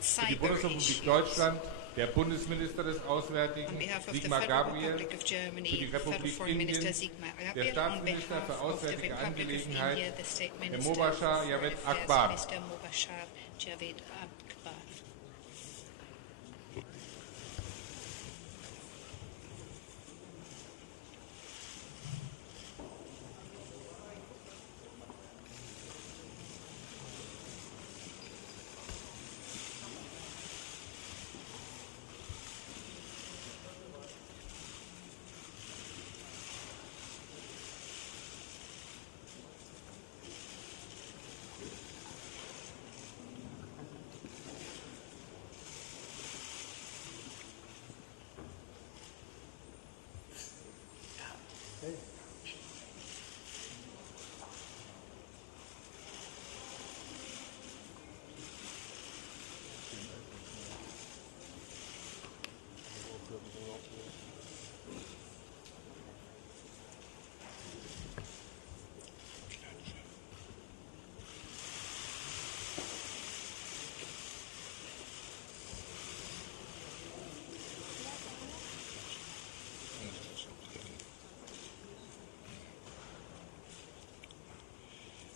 Für die Bundesrepublik Deutschland der Bundesminister des Auswärtigen Sigmar Gabriel, für die Republik Indien der Staatsminister für Auswärtige Angelegenheiten Herr Mubashir Javed Akbar.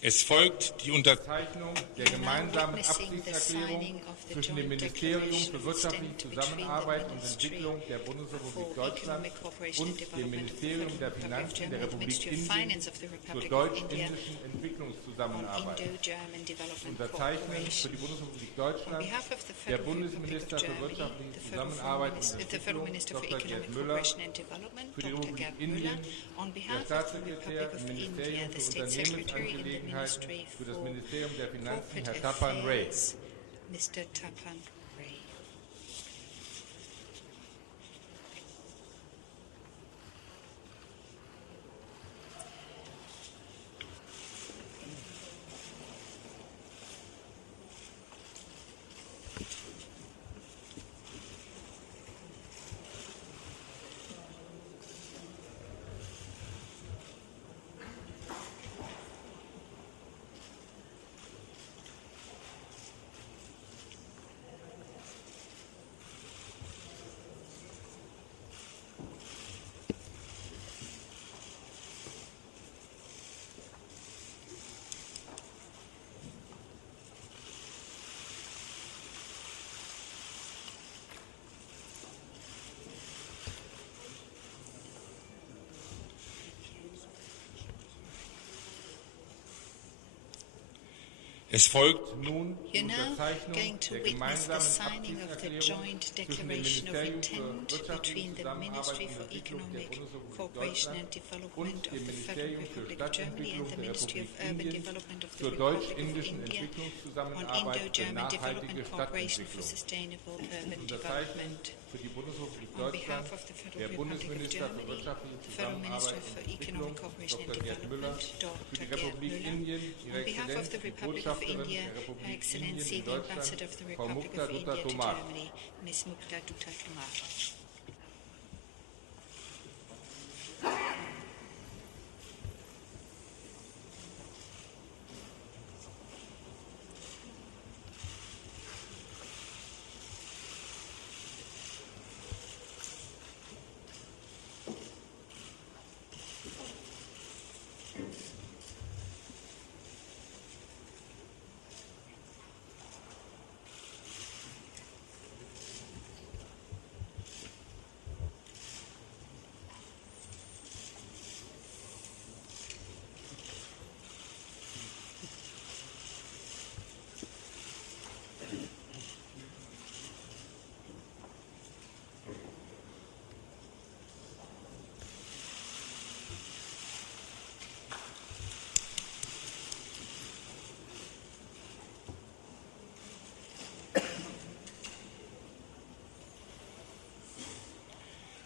Es folgt die Unterzeichnung der gemeinsamen Absichtserklärung zwischen dem Ministerium für wirtschaftliche Zusammenarbeit und Entwicklung der Bundesrepublik Deutschland und dem Ministerium der Finanzen der Republik Indien zur deutsch-indischen Entwicklungszusammenarbeit. Unterzeichnen für die Bundesrepublik Deutschland der Bundesminister für wirtschaftliche Zusammenarbeit und Entwicklung Dr. Gerd Müller, für die Republik Indien der Staatssekretär im Ministerium für Unternehmensangelegenheiten für das Ministerium der Finanzen, Herr Tapan Ray. Mr. Tapan Ray. Es folgt nun die Unterzeichnung der gemeinsamen Absichtserklärung zwischen dem Ministerium für wirtschaftliche Zusammenarbeit und Entwicklung der Bundesrepublik Deutschland und dem Ministerium für Stadtentwicklung der Republik Indien zur deutsch-indischen Entwicklungszusammenarbeit für nachhaltige Stadtentwicklung. Unterzeichnet für die Bundesrepublik Deutschland der Bundesminister für wirtschaftliche Zusammenarbeit und Entwicklung Dr. Gerd Müller, für die Republik Indien Ihre Exzellenz, die Botschafterin India, der Republik Her Excellency, Indien in the Ambassador Deutschland, of the Frau Republic Mukta of Dutta India to Tomar. Germany, Ms. Mukta Dutta Tomar.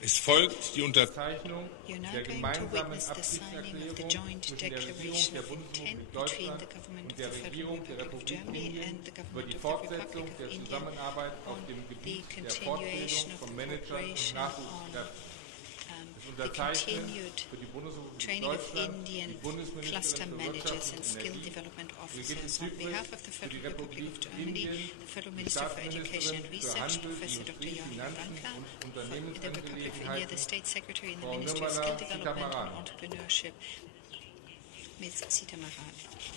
Es folgt die Unterzeichnung der gemeinsamen Absichtserklärung zwischen der Regierung der Bundesrepublik Deutschland und der Regierung der Republik Indien über die Fortsetzung der Zusammenarbeit auf dem Gebiet der Fortbildung von Managern und Nachwuchskräften. Es the continued training of Indian cluster managers and skill development officers. On behalf of the Federal Republic of Germany, the Federal Minister for Education and Research, Professor Dr. Janata, for the Republic of India, the State Secretary in the Ministry of Skill Development and Entrepreneurship, Ms. Sita Maharaj.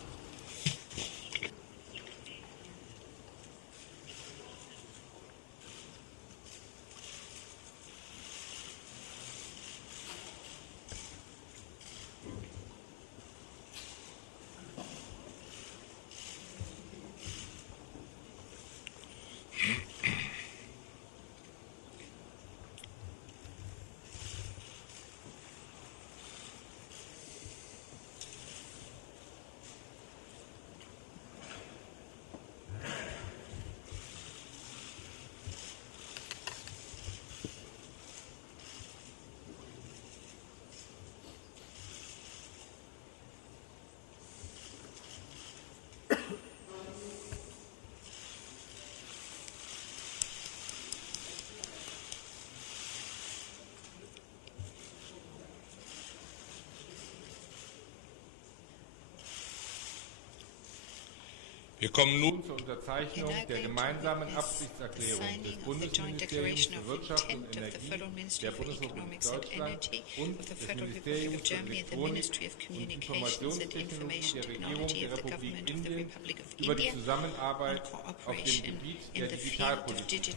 Wir kommen nun zur Unterzeichnung der gemeinsamen Absichtserklärung des Bundesministeriums für Wirtschaft und Energie, der Bundesrepublik Deutschland und des Ministeriums für Elektronik und Informationstechnologie der Regierung der Republik Indien über die Zusammenarbeit auf dem Gebiet der Digitalpolitik.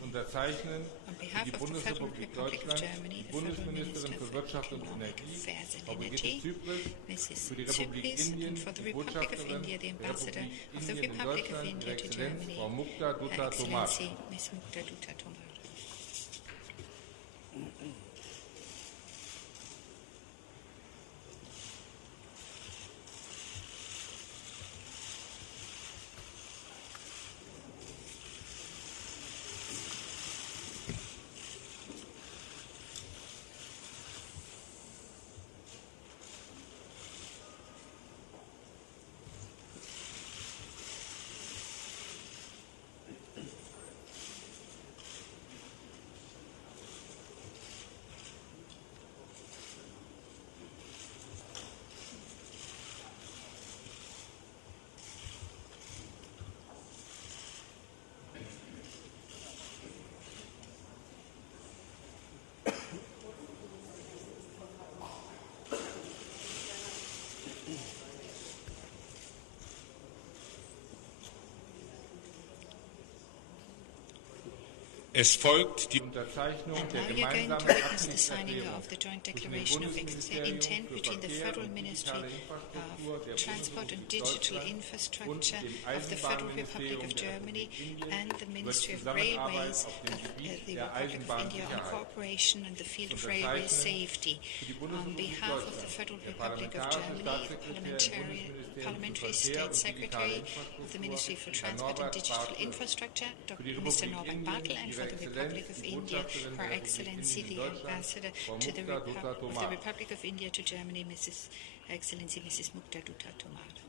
Unterzeichnen für die Bundesrepublik Deutschland die Bundesministerin für Wirtschaft und Energie, Frau Brigitte Zypris, für die Republik Indien die Botschafterin der Republik of the Indien in Republic of Deutschland, India Ihre to Exzellenz Germany, Frau Mukta Dutta Her Tomar. Excellency Ms. Mukta Dutta Tomar. Es folgt die Unterzeichnung der gemeinsamen Absichtserklärung of the joint declaration of intent between the Federal Ministry of Transport and Digital Infrastructure of the Federal Republic of Germany and the Ministry of Railways of the Republic of India on cooperation in the field of railway safety. On behalf of the Federal Republic of Germany, the Parliamentary State Secretary of the Ministry for Transport and Digital Infrastructure, Mr. Norbert Bartel, and for the Republic of India, Her Excellency the Ambassador to the of the Republic of India to Germany, Mrs. Excellency Mrs. Mukta Dutta Tomar.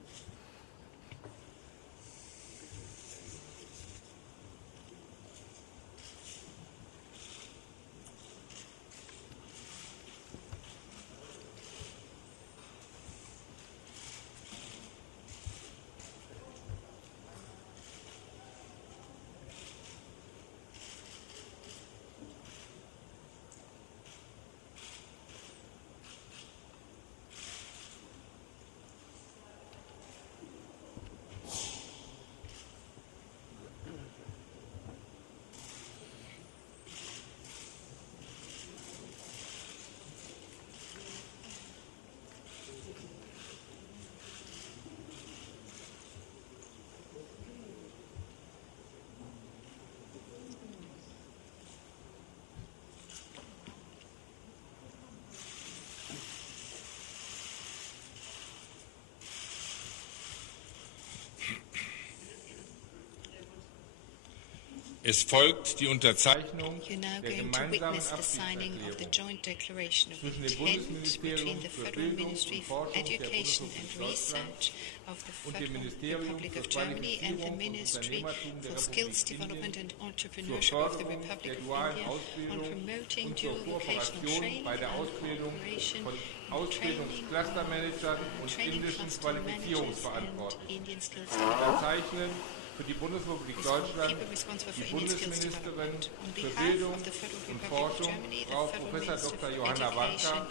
Es folgt die Unterzeichnung You're now der going to gemeinsamen witness the signing of the Absichtserklärung joint declaration of zwischen dem intent Bundesministerium between the für Federal Bildung Ministry und for Forschung der Education Bundesrepublik and Deutschland Research of the und dem Federal Ministerium Republic für of Germany and the Qualifizierung und Ministry Unternehmertum der for Skills Republik Development Indien and zur Entrepreneurship of the Förderung Republic der of dualen India on Ausbildung promoting und zur dual vocational Kooperation training bei der and Ausbildung cooperation von in training Ausbildungsclustermanagern und training indischen cluster managers and Qualifizierungsverantwortlichen. Indian skills Unterzeichnen für die Bundesrepublik Deutschland people responsible die for Indian skills Bundesministerin development. On für behalf Bildung of the Federal und Republic of Forschung, Germany, the Frau Federal Professor Minister Dr. for Johanna Education Wanka,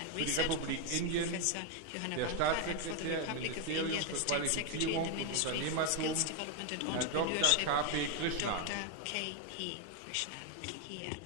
and für die Research, Republik Indien, Professor Johanna der Wanka, and for the Staatssekretär im Republic of Ministerium India, für the State Secretary in Qualifizierung the und Ministry for Unternehmertum, Skills Development and Herr Dr. Entrepreneurship, K.P. Krishna. Dr. K.P. Krishna, here.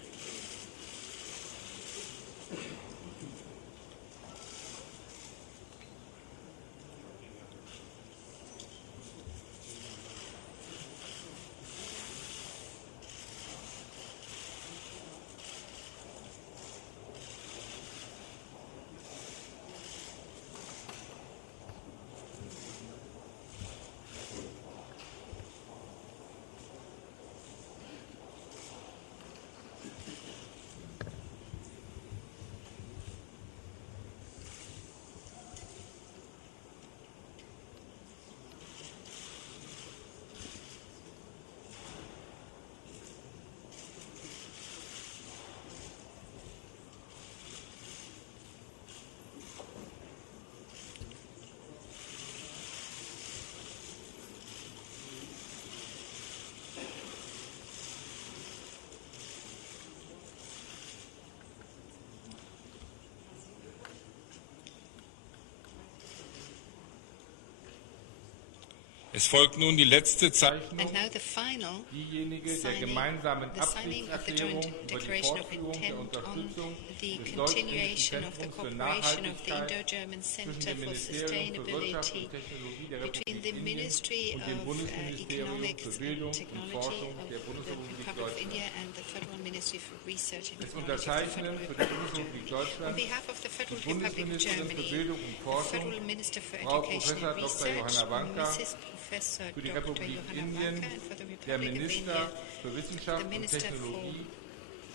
Es folgt nun die letzte Zeichnung, And now the final diejenige der signing, gemeinsamen the signing of the Absichtserklärung joint über die declaration of Fortführung der intent on Unterstützung the des continuation Deutsch-Indischen of the Zentrums für cooperation of the Nachhaltigkeit Indo-German zwischen Center dem for Ministerium für Wirtschaft Sustainability und Technologie der between Republik the Indien Ministry und dem of Bundesministerium Economics für and Bildung und Technology Forschung of der the Bundesrepublik Republic of India Deutschland. and the Federal Ministry for Research and Es Technology of the unterzeichnen Federal für die Republic of Bundesrepublik Germany. On Deutschland behalf of the die Federal Republic of Bundesministerin für Germany, Bildung und the Forschung, Federal Minister for Frau Education Professor and Dr. Research, Johanna Wanka, Mrs. Professor für die Dr. Republik Johanna Indien, Wanka, and for the der Republic of Minister India, für Wissenschaft the und Minister for Technologie,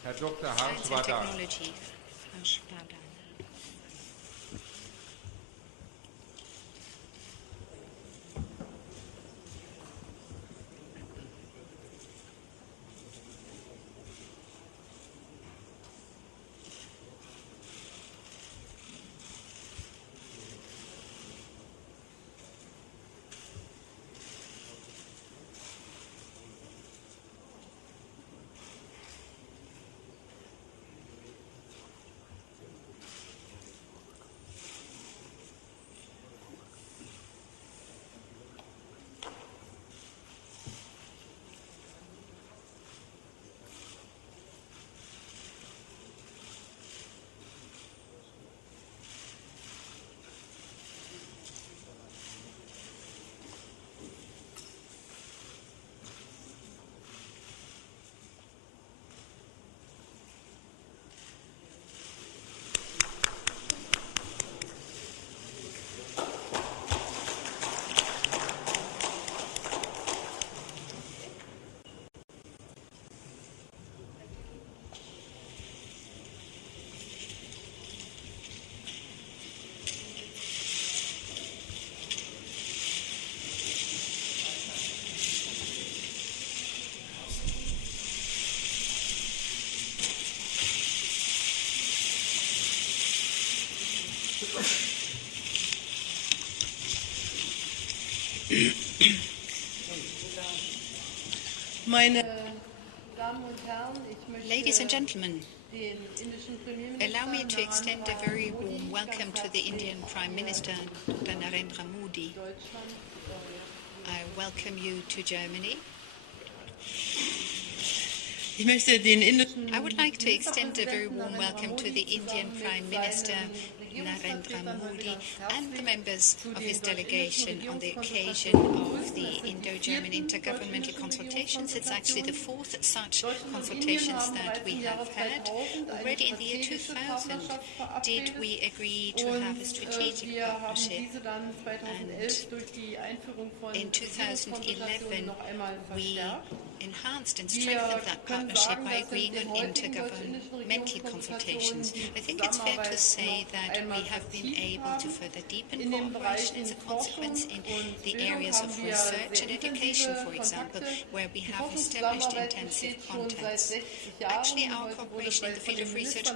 Herr Dr. Science and Harshvardhan. Technology, Harshvardhan. Meine Damen und Herren, ich möchte Ladies and gentlemen, den indischen Premierminister allow me to extend a very warm Modi welcome ganz to the herzlich Indian Prime Minister, Dr. Narendra Modi. Deutschland. I welcome you to Germany. Ich möchte den indischen I would like to extend a very warm Ministerpräsidenten welcome to Narendra the Modi Indian zusammen Prime mit Minister, seinen Narendra Modi and the members of his delegation on the occasion of the Indo-German intergovernmental consultations. It's actually the fourth such consultations that we have had. Already in the year 2000 did we agree to have a strategic partnership, and in 2011 we enhanced and strengthened that partnership by agreeing on intergovernmental consultations. I think it's fair to say that we have been able to further deepen cooperation as a consequence in the areas of research and education, for example, where we have established intensive contacts. Actually, our cooperation in the field of research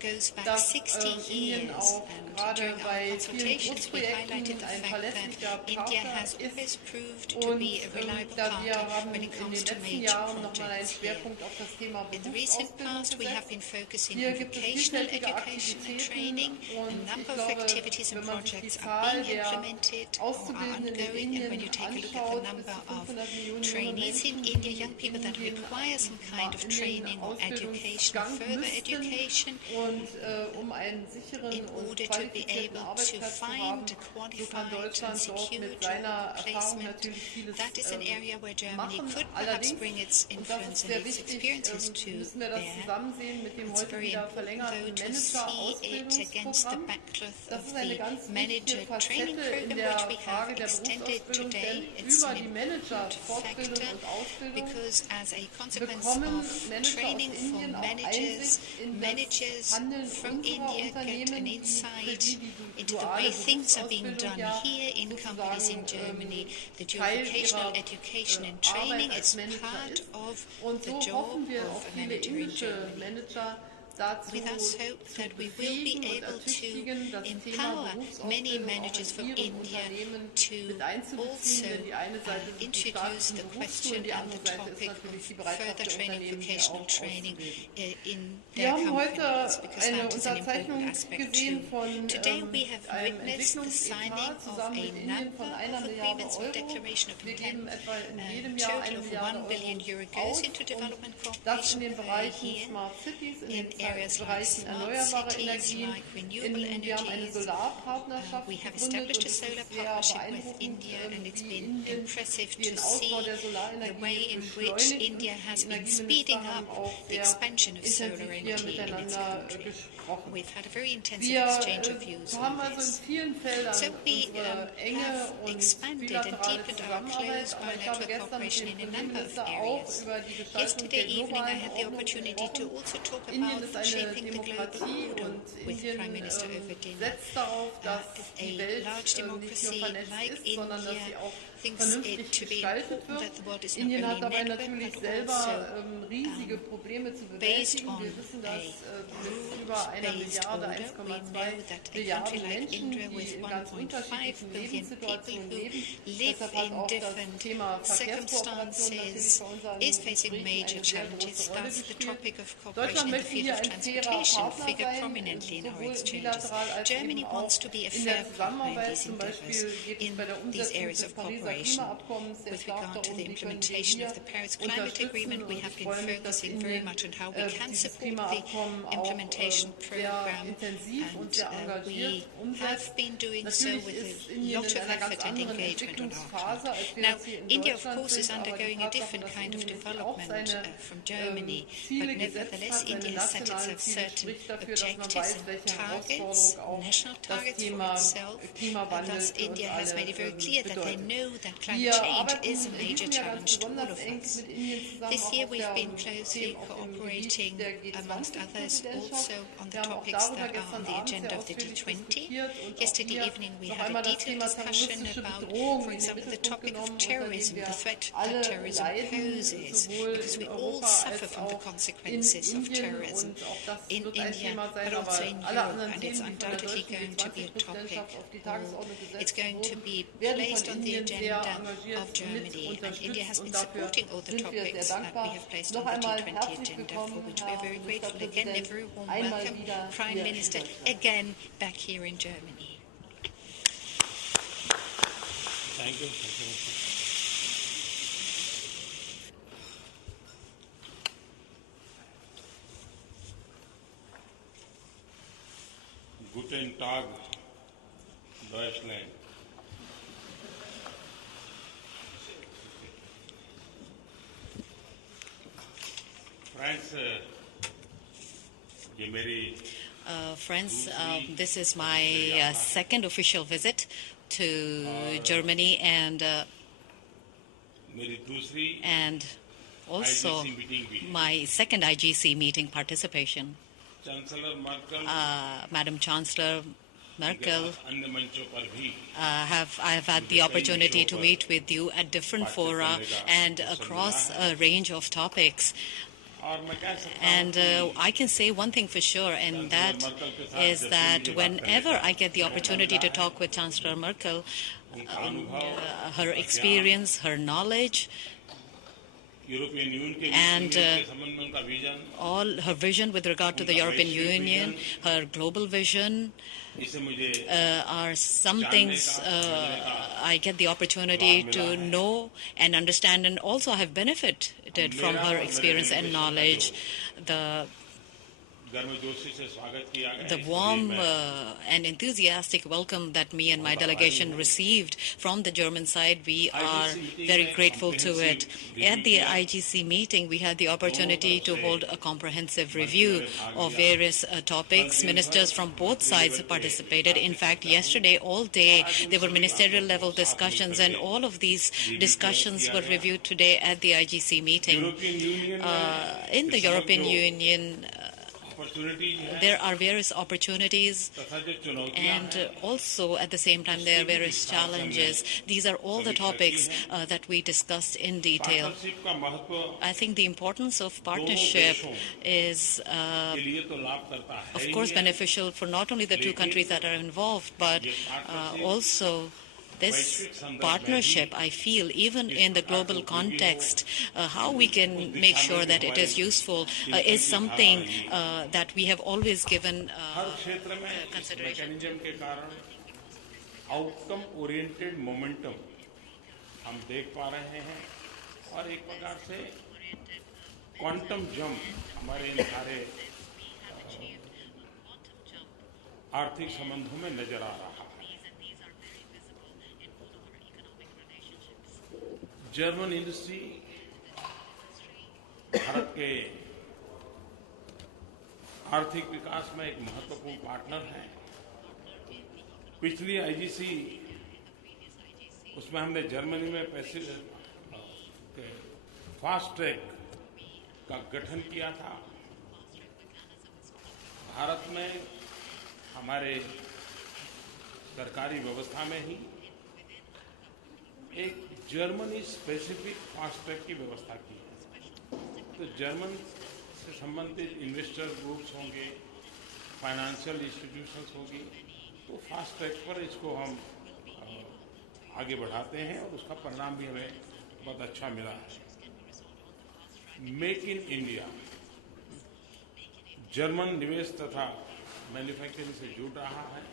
goes back 60 years, and during our consultations we highlighted the fact that India has always proved to be a reliable partner when it comes to major projects here. In the recent past, we have been focusing on vocational education and training. A number of activities and projects are being implemented or are ongoing, and when you take a look at the number of trainees in India, young people that require some kind of training or education, further education, in order to be able to find a qualified and secure job placement, that is an area where Germany could perhaps bring its influence and its experiences to bear. It's very important, though, to see it against the backcloth of the manager training program which we have extended today. It's an important factor because as a consequence of training for managers from India get an insight into the way things are being done here in companies in Germany. The dual vocational education and training is part of the job of a manager in Germany. We thus hope that we will be able to empower many managers from India to also introduce the question and the topic of further training, vocational training in their companies, because that is an important aspect too. Today we have witnessed the signing of a number of agreements or declaration of intent. A total of €1 billion goes into development cooperation per year in areas like smart cities, like renewable energies. We have established a solar partnership with India, and it's been impressive to see the way in which India has been speeding up the expansion of solar energy in its country. We've had a very intensive exchange of views on this. So we have expanded and deepened our close bilateral cooperation in a number of areas. Yesterday evening I had the opportunity to also talk about shaping the global order with Prime Minister over dinner. A large democracy like India thinks it to be important that the world is not only networked but also based on a rules-based order. We know that a country like India with 1.5 billion people who live in different circumstances is facing major challenges. Thus, the topic of cooperation in the field of transportation figured prominently in our exchanges. Germany wants to be a fair partner in these endeavours, in these areas of cooperation. With regard to the implementation of the Paris Climate Agreement, we have been focusing very much on how we can support the implementation program, and we have been doing so with a lot of effort and engagement on our part. Now, India, of course, is undergoing a different kind of development from Germany, but nevertheless, India has set itself certain objectives and targets, national targets for itself, and thus India has made it very clear that they know that climate change is a major challenge to all of us. This year we've been closely cooperating, amongst others, also on the topics that are on the agenda of the G20. Yesterday evening we had a detailed discussion about, for example, the topic of terrorism, the threat that terrorism poses, because we all suffer from the consequences of terrorism in India, but also in Europe, and it's undoubtedly going to be a topic, it's going to be placed on the agenda of Germany, and India has been supporting all the topics that we have placed on the G20 agenda, for which we are very grateful. Again, a very warm welcome, Prime Minister, again back here in Germany. Thank you. Guten Tag, Deutschland. Friends, ये मेरी Friends, this is my second official visit to Germany and मेरी दूसरी also IGC meeting भी है. my second IGC meeting participation. Chancellor Merkel Madam Chancellor Merkel, अन्य मंचों पर भी I have had the opportunity to meet with you at different fora and across a range of topics. और मैं कह सकता हूँ And कि I can say one thing for sure, and that is that whenever I get the opportunity to talk with Chancellor Merkel, her experience, her knowledge, European union के and के संबंध में उनका vision, all her vision with regard to the European Union, her global vision, इससे मुझे are some things I get the opportunity to know and understand, and also I have benefited from her experience and knowledge. गर्मजोशी से स्वागत किया गया. The warm and enthusiastic welcome that me and my delegation received from the German side, we are very grateful to it. At the IGC meeting, we had the opportunity to hold a comprehensive review of various topics. Ministers from both sides participated. In fact, yesterday, all day, there were ministerial level discussions, and all of these discussions were reviewed today at the IGC meeting. In the European Union, there are various opportunities, and also at the same time there are various challenges. These are all the topics that we discussed in detail. I think the importance of partnership is, of course, beneficial for not only the two countries that are involved, but also this partnership, I feel, even in the global context, how we can make sure that it is useful is something that we have always given consideration. Outcome oriented momentum हम देख पा रहे हैं और एक प्रकार से quantum jump हमारे इन सारे आर्थिक संबंधों में नजर आ रहा है. जर्मन इंडस्ट्री भारत के आर्थिक विकास में एक महत्वपूर्ण पार्टनर है. पिछली आईजीसी उसमें हमने जर्मनी में फास्ट ट्रैक का गठन किया था. भारत में हमारे सरकारी व्यवस्था में ही एक जर्मनी स्पेसिफिक फास्ट ट्रैक की व्यवस्था की है. तो जर्मन से संबंधित इन्वेस्टर ग्रुप्स होंगे, फाइनेंशियल इंस्टीट्यूशंस होगी, तो फास्ट ट्रैक पर इसको हम आगे बढ़ाते हैं और उसका परिणाम भी हमें बहुत अच्छा मिला है. मेक इन इंडिया जर्मन निवेश तथा मैन्युफैक्चरिंग से जुड़ रहा है.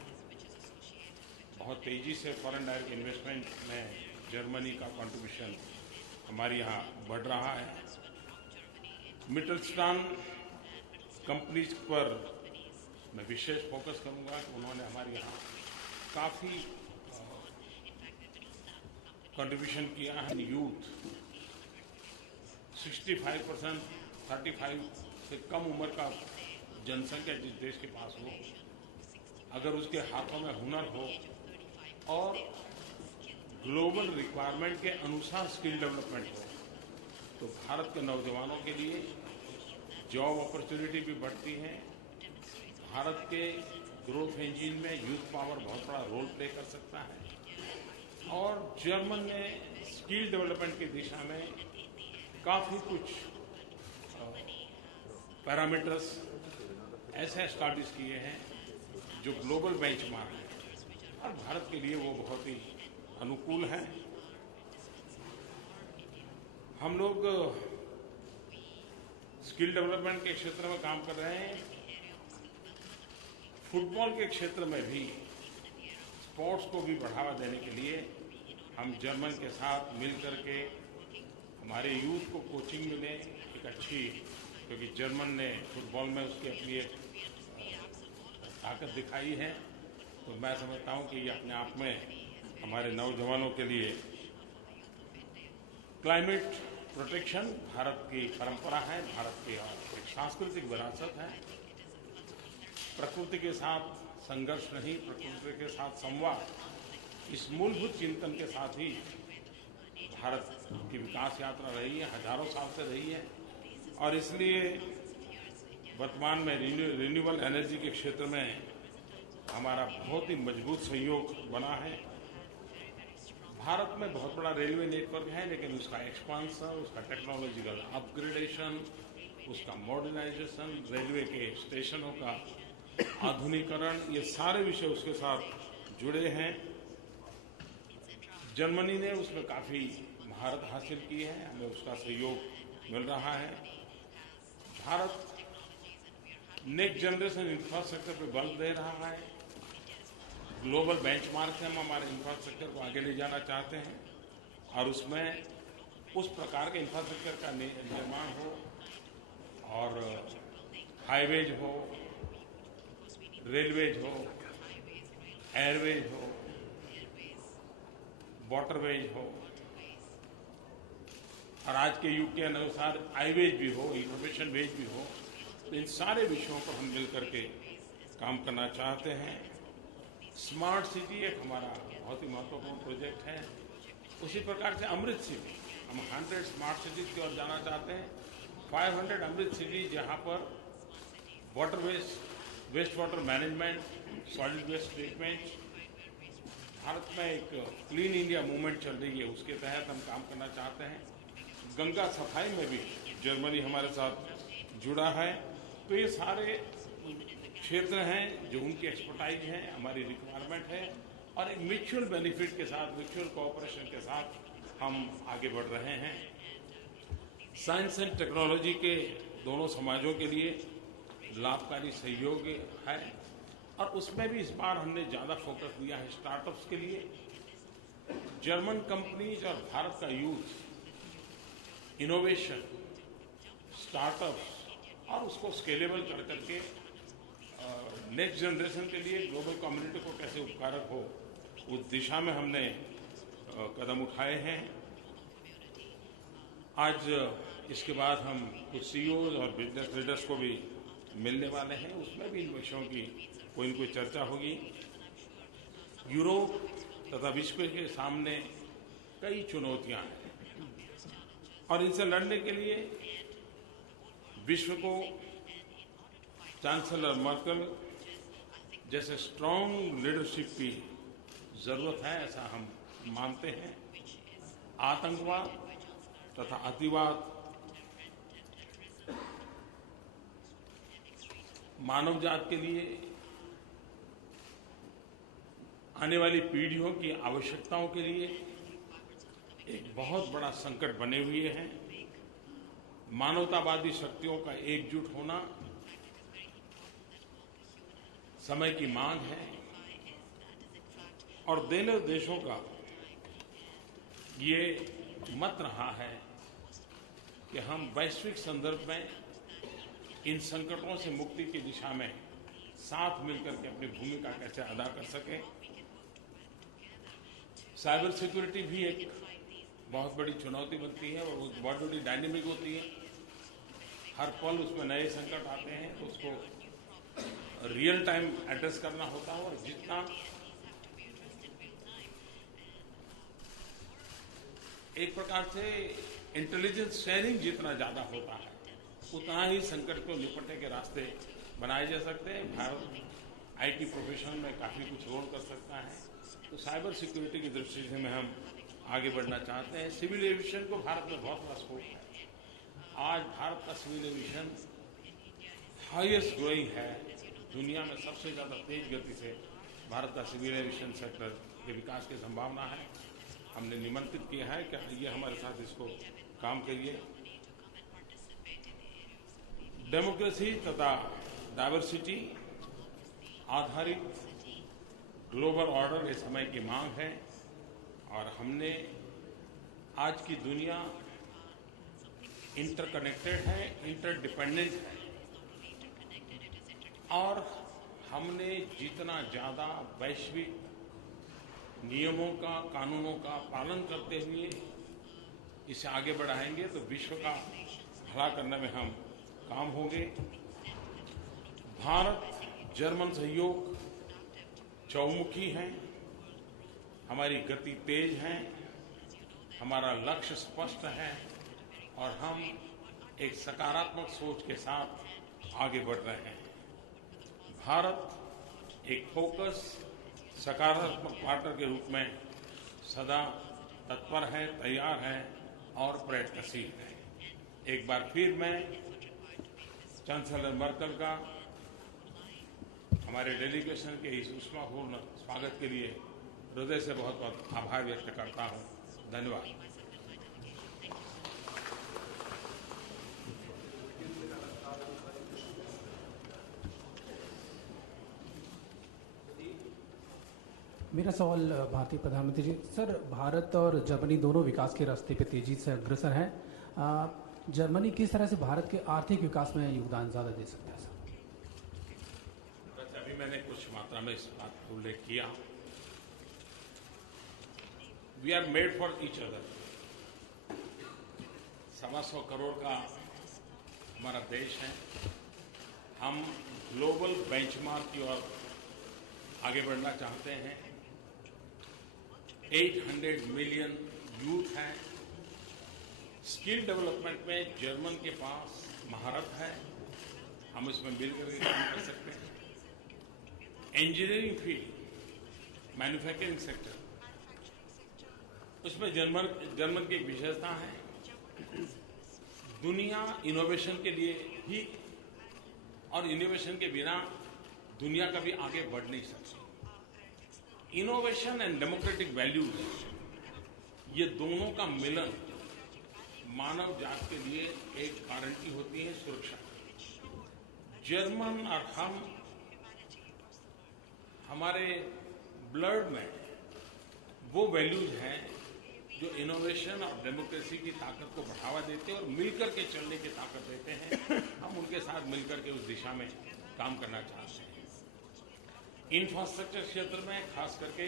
बहुत तेजी से फॉरेन डायरेक्ट इन्वेस्टमेंट में जर्मनी का कंट्रीब्यूशन हमारे यहाँ बढ़ रहा है. मिटलस्टान कंपनीज पर मैं विशेष फोकस करूँगा कि उन्होंने हमारे यहाँ काफ़ी कंट्रीब्यूशन किया है. यूथ 65% 35 से कम उम्र का जनसंख्या जिस देश के पास हो, अगर उसके हाथों में हुनर हो और ग्लोबल रिक्वायरमेंट के अनुसार स्किल डेवलपमेंट हो, तो भारत के नौजवानों के लिए जॉब अपॉर्चुनिटी भी बढ़ती है. भारत के ग्रोथ इंजिन में यूथ पावर बहुत बड़ा रोल प्ले कर सकता है. और जर्मन ने स्किल डेवलपमेंट की दिशा में काफ़ी कुछ पैरामीटर्स ऐसे एस्टैब्लिश किए हैं जो ग्लोबल बेंचमार्क है और भारत के लिए वो बहुत ही अनुकूल है. हम लोग स्किल डेवलपमेंट के क्षेत्र में काम कर रहे हैं. फुटबॉल के क्षेत्र में भी स्पोर्ट्स को भी बढ़ावा देने के लिए हम जर्मन के साथ मिल करके हमारे यूथ को कोचिंग मिले एक अच्छी, क्योंकि जर्मन ने फुटबॉल में उसकी अपनी एक ताकत दिखाई है, तो मैं समझता हूँ कि ये अपने आप में हमारे नौजवानों के लिए क्लाइमेट प्रोटेक्शन भारत की परंपरा है, भारत की एक सांस्कृतिक विरासत है। प्रकृति के साथ संघर्ष नहीं, प्रकृति के साथ संवाद, इस मूलभूत चिंतन के साथ ही भारत की विकास यात्रा रही है, हजारों साल से रही है। और इसलिए वर्तमान में रिन्यूएबल एनर्जी के क्षेत्र में हमारा बहुत ही मजबूत सहयोग बना है। भारत में बहुत बड़ा रेलवे नेटवर्क है, लेकिन उसका एक्सपांशन, उसका टेक्नोलॉजिकल अपग्रेडेशन, उसका मॉडर्नाइजेशन, रेलवे के स्टेशनों का आधुनिकीकरण, ये सारे विषय उसके साथ जुड़े हैं। जर्मनी ने उसमें काफ़ी महारत हासिल की है, हमें उसका सहयोग मिल रहा है। भारत नेक्स्ट जनरेशन इंफ्रास्ट्रक्चर पे बल दे रहा है। ग्लोबल बेंचमार्क से हम हमारे इंफ्रास्ट्रक्चर को आगे ले जाना चाहते हैं और उसमें उस प्रकार के इंफ्रास्ट्रक्चर का निर्माण हो, और हाईवेज हो, रेलवेज हो, एयरवेज हो, वाटरवेज हो, और आज के युग के अनुसार आईवेज भी हो, इंफॉर्मेशन वेज भी हो। तो इन सारे विषयों पर हम मिल करके काम करना चाहते हैं। स्मार्ट सिटी एक हमारा बहुत ही महत्वपूर्ण प्रोजेक्ट है। उसी प्रकार से अमृत सिटी, हम 100 स्मार्ट सिटीज की ओर जाना चाहते हैं। 500 अमृत सिटी, जहाँ पर water waste water management, solid waste treatment, Bharat में एक क्लीन इंडिया मूवमेंट चल रही है, उसके तहत हम काम करना चाहते हैं। गंगा सफाई में भी जर्मनी हमारे साथ जुड़ा है। तो ये सारे क्षेत्र हैं जो उनकी एक्सपर्टाइज है, हमारी रिक्वायरमेंट है, और एक म्यूचुअल बेनिफिट के साथ, म्यूचुअल कोऑपरेशन के साथ हम आगे बढ़ रहे हैं। साइंस एंड टेक्नोलॉजी के दोनों समाजों के लिए लाभकारी सहयोग है, और उसमें भी इस बार हमने ज़्यादा फोकस दिया है स्टार्टअप्स के लिए। जर्मन कंपनीज और भारत का यूथ इनोवेशन, स्टार्टअप्स, और उसको स्केलेबल कर करके नेक्स्ट जनरेशन के लिए ग्लोबल कम्युनिटी को कैसे उपकारक हो, उस दिशा में हमने कदम उठाए हैं। आज इसके बाद हम कुछ सीईओज और बिजनेस लीडर्स को भी मिलने वाले हैं, उसमें भी इन विषयों की कोई न कोई चर्चा होगी। यूरोप तथा विश्व के सामने कई चुनौतियां हैं, और इनसे लड़ने के लिए विश्व को चांसलर मर्कल जैसे स्ट्रांग लीडरशिप की जरूरत है, ऐसा हम मानते हैं। आतंकवाद तथा अतिवाद मानव जात के लिए, आने वाली पीढ़ियों की आवश्यकताओं के लिए एक बहुत बड़ा संकट बने हुए हैं। मानवतावादी शक्तियों का एकजुट होना समय की मांग है, और दोनों देशों का ये मत रहा है कि हम वैश्विक संदर्भ में इन संकटों से मुक्ति की दिशा में साथ मिलकर के अपनी भूमिका कैसे अदा कर सकें। साइबर सिक्योरिटी भी एक बहुत बड़ी चुनौती बनती है, और वो बहुत बड़ी डायनेमिक होती है। हर पल उसमें नए संकट आते हैं, तो उसको रियल टाइम एड्रेस करना होता है। और जितना एक प्रकार से इंटेलिजेंस शेयरिंग जितना ज़्यादा होता है, उतना ही संकट को निपटने के रास्ते बनाए जा सकते हैं। भारत आईटी प्रोफेशन में काफ़ी कुछ रोल कर सकता है। तो साइबर सिक्योरिटी की दृष्टि से में हम आगे बढ़ना चाहते हैं। सिविल एविएशन को भारत में बहुत बड़ा स्कोप है। आज भारत का सिविल एविएशन हाईएस्ट ग्रोइंग है, दुनिया में सबसे ज़्यादा तेज गति से भारत का सिविल एविएशन सेक्टर के विकास की संभावना है। हमने निमंत्रित किया है कि ये हमारे साथ इसको काम करिए। डेमोक्रेसी तथा डाइवर्सिटी आधारित ग्लोबल ऑर्डर इस समय की मांग है, और हमने आज की दुनिया इंटरकनेक्टेड है, इंटरडिपेंडेंट है, और हमने जितना ज़्यादा वैश्विक नियमों का, कानूनों का पालन करते हुए इसे आगे बढ़ाएंगे तो विश्व का भला करने में हम काम होंगे। भारत जर्मन सहयोग चौमुखी है, हमारी गति तेज है, हमारा लक्ष्य स्पष्ट है और हम एक सकारात्मक सोच के साथ आगे बढ़ रहे हैं। भारत एक फोकस सकारात्मक पार्टनर के रूप में सदा तत्पर है, तैयार है और प्रयत्नशील है। एक बार फिर मैं चांसलर मर्केल का हमारे डेलीगेशन के इस उष्मापूर्ण स्वागत के लिए हृदय से बहुत बहुत आभार व्यक्त करता हूँ। धन्यवाद। मेरा सवाल भारतीय प्रधानमंत्री जी। सर, भारत और जर्मनी दोनों विकास के रास्ते पे तेजी से अग्रसर हैं। जर्मनी किस तरह से भारत के आर्थिक विकास में योगदान ज़्यादा दे सकता है? सर, अभी मैंने कुछ मात्रा में इस बात का उल्लेख किया। We are made for each other. 125 crore का हमारा देश है। हम ग्लोबल बेंचमार्क की ओर आगे बढ़ना चाहते हैं। 800 मिलियन यूथ हैं। स्किल डेवलपमेंट में जर्मन के पास महारत है, हम इसमें मिलकर के काम कर सकते हैं। इंजीनियरिंग फील्ड, मैन्युफैक्चरिंग सेक्टर, उसमें जर्मन की एक विशेषता है, दुनिया इनोवेशन के लिए ही, और इनोवेशन के बिना दुनिया कभी आगे बढ़ नहीं सकती। इनोवेशन एंड डेमोक्रेटिक वैल्यूज, ये दोनों का मिलन मानव जात के लिए एक गारंटी होती है सुरक्षा। जर्मन और हम, हमारे ब्लड में वो वैल्यूज हैं जो इनोवेशन और डेमोक्रेसी की ताकत को बढ़ावा देते हैं और मिलकर के चलने की ताकत देते हैं। हम उनके साथ मिलकर के उस दिशा में काम करना चाहते हैं। इंफ्रास्ट्रक्चर क्षेत्र में खास करके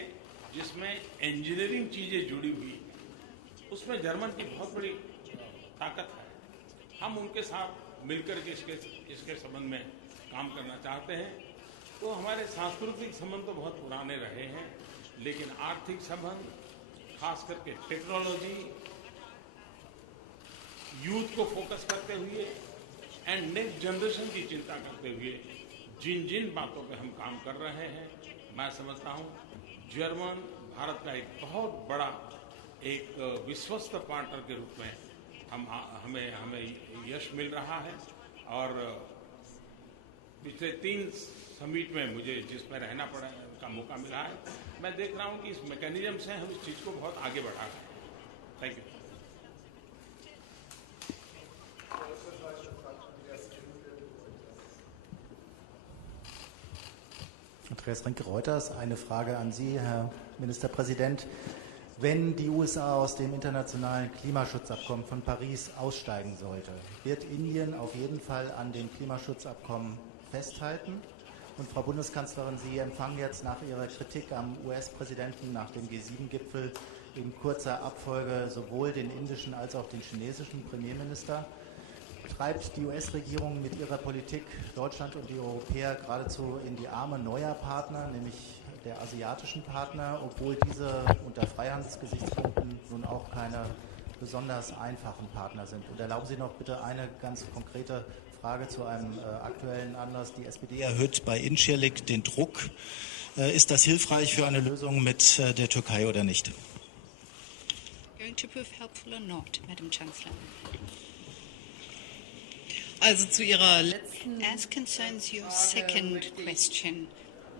जिसमें इंजीनियरिंग चीजें जुड़ी हुई, उसमें जर्मन की बहुत बड़ी ताकत है। हम उनके साथ मिलकर के इसके संबंध में काम करना चाहते हैं। तो हमारे सांस्कृतिक संबंध तो बहुत पुराने रहे हैं, लेकिन आर्थिक संबंध, खास करके टेक्नोलॉजी, यूथ को फोकस करते हुए एंड नेक्स्ट जनरेशन की चिंता करते हुए जिन जिन बातों पे हम काम कर रहे हैं, मैं समझता हूँ जर्मन भारत का एक बहुत बड़ा एक विश्वस्त पार्टनर के रूप में हमें यश मिल रहा है। और पिछले 3 समिट में मुझे जिसमें रहना पड़ा का मौका मिला है, मैं देख रहा हूँ कि इस मैकेनिज्म से हम इस चीज़ को बहुत आगे बढ़ा रहे हैं। Thank you. Andreas Rinke-Reuters, eine Frage an Sie, Herr Ministerpräsident. Wenn die USA aus dem internationalen Klimaschutzabkommen von Paris aussteigen sollte, wird Indien auf jeden Fall an dem Klimaschutzabkommen festhalten? Und Frau Bundeskanzlerin, Sie empfangen jetzt nach Ihrer Kritik am US-Präsidenten nach dem G7-Gipfel in kurzer Abfolge sowohl den indischen als auch den chinesischen Premierminister. Treibt die US-Regierung mit ihrer Politik Deutschland und die Europäer geradezu in die Arme neuer Partner, nämlich der asiatischen Partner, obwohl diese unter Freihandelsgesichtspunkten nun auch keine besonders einfachen Partner sind? Und erlauben Sie noch bitte eine ganz konkrete Frage zu einem aktuellen Anlass. Die SPD erhöht bei Incirlik den Druck. Ist das hilfreich für eine Lösung mit der Türkei oder nicht? Going to prove helpful or not, Madam Chancellor? Also zu Ihrer letzten As concerns your Frage second möchte ich question,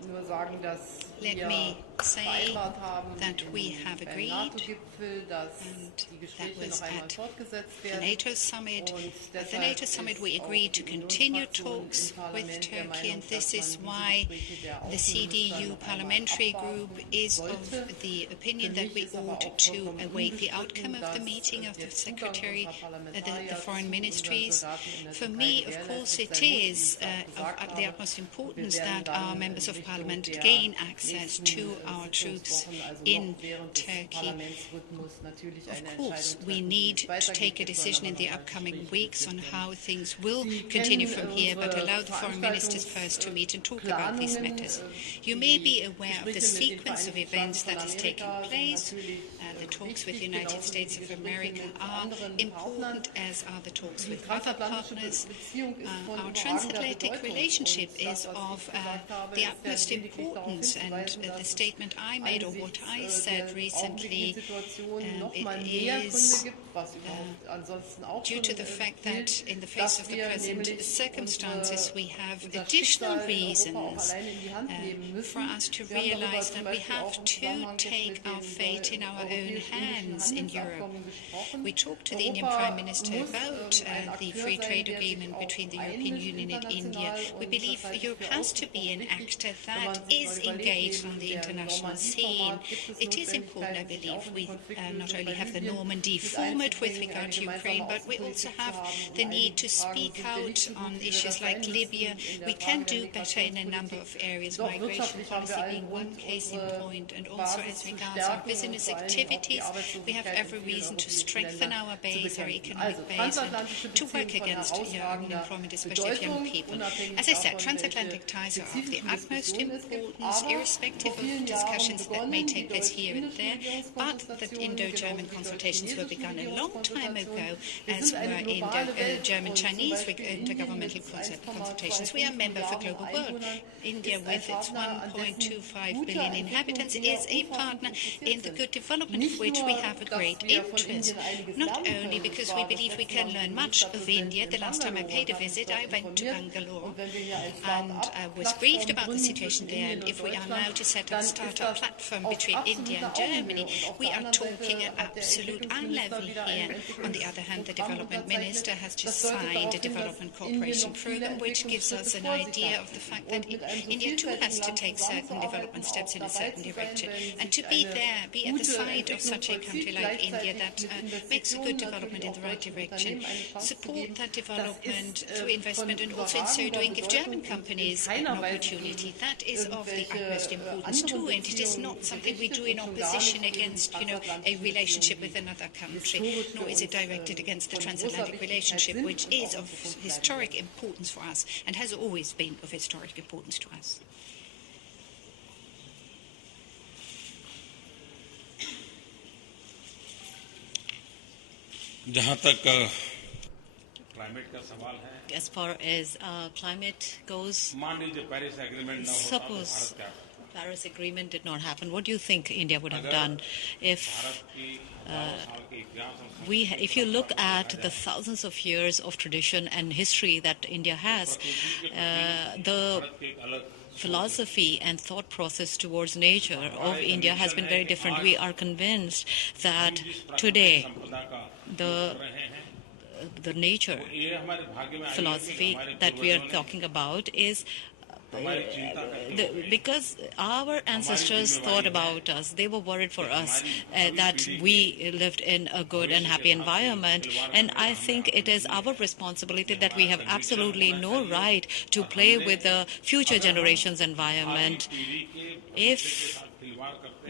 nur sagen, dass let wir me say vereinbart haben that we have beim agreed, NATO-Gipfel, dass and die that Gespräche was noch einmal at fortgesetzt the werden. NATO summit. Und At the deshalb NATO summit, we ist auch agreed to die continue Unionsfraktion im talks with Parlament der Turkey, Meinung, and this dass is man why diese Gespräche der the Außenminister CDU noch einmal parliamentary group abwarten is of sollte. the opinion Für that mich we ist aber ought auch to vollkommen await the outcome unbestritten, of the dass meeting of the der Zugang Secretary, unserer the Parlamentarier foreign zu ministries. unseren Soldaten in der For Türkei me, of course, gewährleistet it sein muss, wie is ich es auch gesagt of the habe. utmost Wir importance werden that our dann members in of Richtung parliament der gain access nächsten to our troops Sitzungswochen, also in noch während des Turkey. Parlamentsrhythmus, natürlich Of eine course, Entscheidung we treffen, need wie es to take a weitergeht. Es sollen decision in aber the noch upcoming Gespräche weeks on geführt werden. how things will Sie continue kennen from here, but unsere allow the foreign ministers first to meet and talk about these Veranstaltungsplanungen. matters. You may be aware of the Gespräche mit den sequence of Vereinigten events Staaten that von is taking Amerika sind place. natürlich The talks with the wichtig, United genauso wie States die of Gespräche America mit are anderen important, Partnern. as are the talks Die with other transatlantische partners. Beziehung ist von Our überragender transatlantic Bedeutung. relationship Und das, is was of ich gesagt habe, the ist ja utmost lediglich darauf importance, and hinzuweisen, the dass es statement I made, or what I angesichts said der recently, augenblicklichen Situation noch it mal mehr Gründe is gibt, was überhaupt ansonsten auch due schon to the fact gilt, that in the face dass of the wir present nämlich circumstances we have unser additional Schicksal in Europa auch reasons alleine in die Hand nehmen müssen. for us to Wir haben darüber realize zum that we Beispiel have auch im to Zusammenhang jetzt take mit our dem fate in our own hands in Europe. Handelsabkommen gesprochen. We talked to the Indian Europa Prime Minister muss about ein the Akteur free sein, trade der sich agreement auch between the European einmischt Union and India. international. We Und believe das halte ich Europe für has to be an wichtig, actor wenn man that sich is mal überlegt, engaged on neben the der international scene. Normandie-Format gibt es It is important, I Notwendigkeiten, sich believe, auch in we die Konfliktlösung not only bei have the Libyen Normandy mit format with einzubringen, regard eine to gemeinsame Ukraine, but we also Außenpolitik zu have haben. the In need to einigen Fragen speak sind wir nicht out so gut, on wie wir issues das like sein Libya. müssten in der We Frage can der do better in a number of Migrationspolitik. areas, Doch migration wirtschaftlich haben wir policy allen being one Grund, case in unsere point, and also Basis as zu regards our stärken und business vor allen Dingen auch die activities, we have Arbeitslosigkeit every in vielen reason to europäischen strengthen Ländern our zu base, our bekämpfen. economic Also base, and transatlantische to work Beziehungen von against herausragender unemployment, especially of young Bedeutung, people. unabhängig As I said, davon, transatlantic welche ties are of the spezifischen utmost Diskussionen es gibt. importance, Aber irrespective vor vielen of Jahren discussions that may begonnen, die take place here and there. But the Deutsch-Indischen Indo-German genauso wie consultations were begun a long time ago, Wir as sind eine were globale Welt German-Chinese und zum Beispiel Indien intergovernmental mit consultations. We are a member of a global world. India, with its 1.25 billion inhabitants, is a partner in the good development of which we have a great interest. Not only because we believe we can learn much of India. The last time I paid a visit, I went to Bangalore and was briefed about the situation there. And if we are now to set up a startup platform between India and Germany, we are talking at absolute eye level here. On the other hand, the development minister has just signed a development cooperation program, which gives us an idea of the fact that India too has to take certain development steps in a certain direction. And to be there, be at the side of such a country like India that makes a good development in the right direction, support that development through investment, and also in so doing give German companies an opportunity. That is of the utmost importance too, and it is not something we do in opposition against, a relationship with another country, nor is it directed against the transatlantic relationship, which is of historic importance for us and has always been of historic importance to us. जहाँ तक climate का सवाल है, As far as climate goes, मान लीजिए Paris agreement न होता तो suppose भारत क्या करता? Paris Agreement did not happen, what do you think India would have अगर done if भारत की 12 साल के इतिहास और if you look at the thousands of years of tradition and history that India has, the Bharat की एक अलग philosophy and thought process towards nature of India has been very different. We are convinced that today संपदा का the रहे हैं, nature ये हमारे भाग्य में आई है कि philosophy हमारे that we are पूर्वजों ने talking about is हमारी चिंता करते because our ancestors thought about us, they were worried for us that we lived in a good and happy environment, and I think it is our responsibility that we have absolutely no right to play with the future generations' environment. If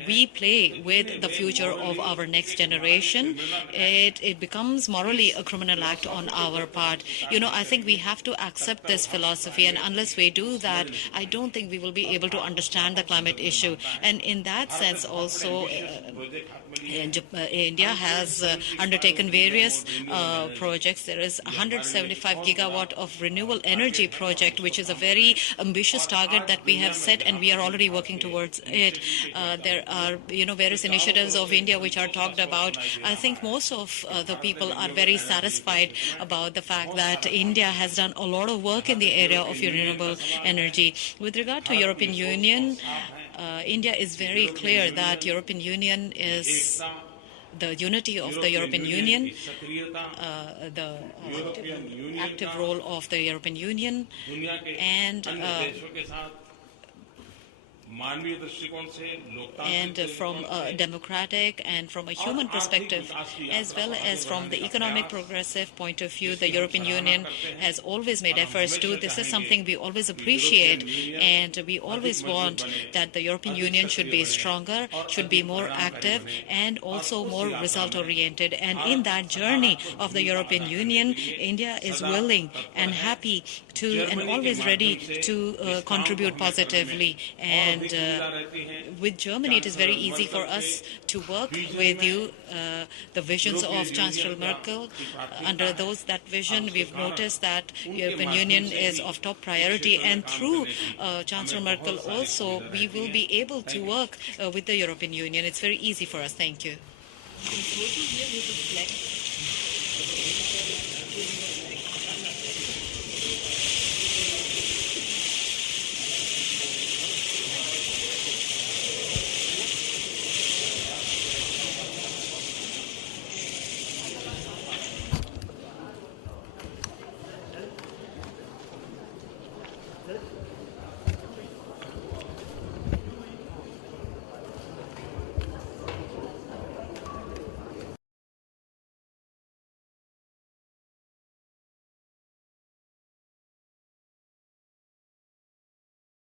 we play with the future of our next generation, it becomes morally a criminal act on our part. I think we have to accept this philosophy, and unless we do that, I don't think we will be able to understand the climate issue. And in that sense also, India has undertaken various projects. There is 175 gigawatt of renewable energy project, which is a very ambitious target that we have set, and we are already working towards it. There are various initiatives of India which are talked about. I think most of the people are very satisfied about the fact that India has done a lot of work in the area of renewable energy. With regard to European Union, India is very clear that European Union is the unity of the European Union, the active role of the European Union, and from a democratic and from a human perspective, as well as from the economic progressive point of view, the European Union has always made efforts to. This is something we always appreciate, and we always want that the European Union should be stronger, should be more active, and also more result-oriented. And in that journey of the European Union, India is willing and happy to and always ready to contribute positively. And with Germany, it is very easy for us to work with you. The visions of Chancellor Merkel, under that vision, we've noticed that European Union is of top priority, and through Chancellor Merkel also, we will be able to work with the European Union. It's very easy for us. Thank you.